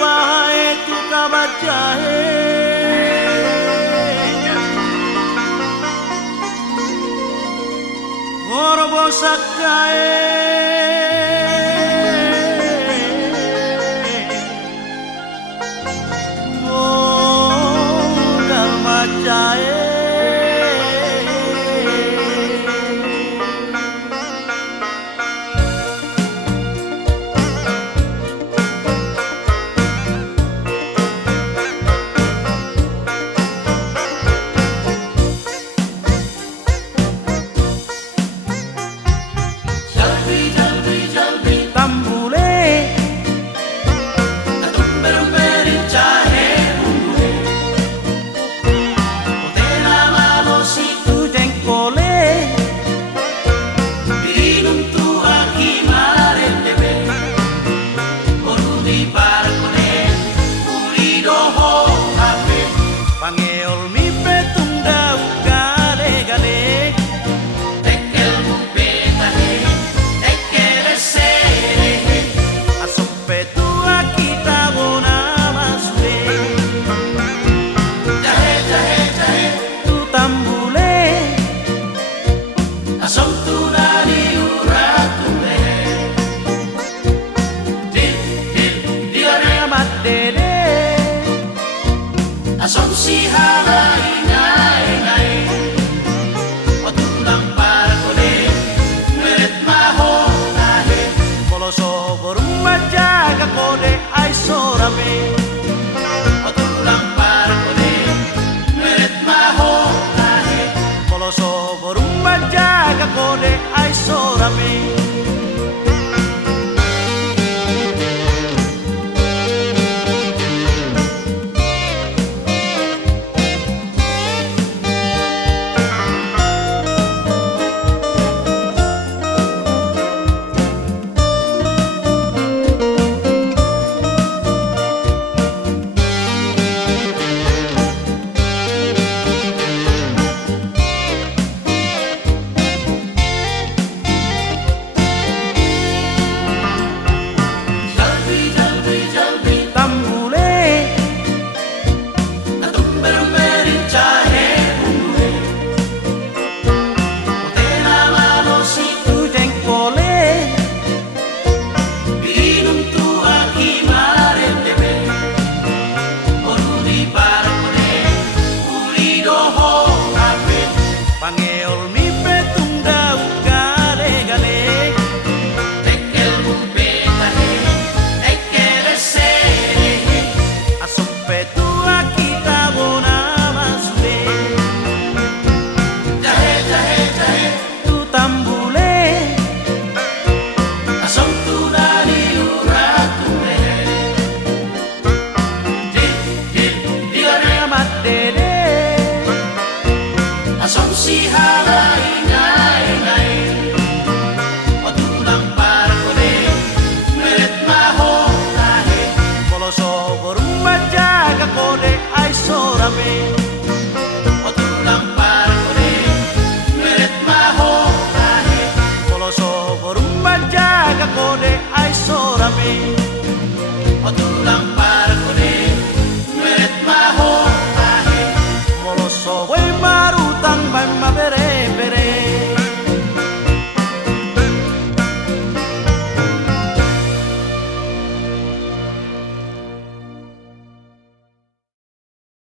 pae tu kabajahe Gorbo sakae modal macae Pangeol mi petung dau gale-gale Tekel mupetahe, tekel sere Asok petua kita bona masue Jahe, jahe, jahe, Tu tambule asom tu nari uratule Dil, dil, dilare amat dede Asom si halai ngai ngai Otulang para kone Meret maho nahe Boloso borumba jaga kode ay sorame Otulang para kone Meret maho nahe Boloso borumba jaga kode ay sorame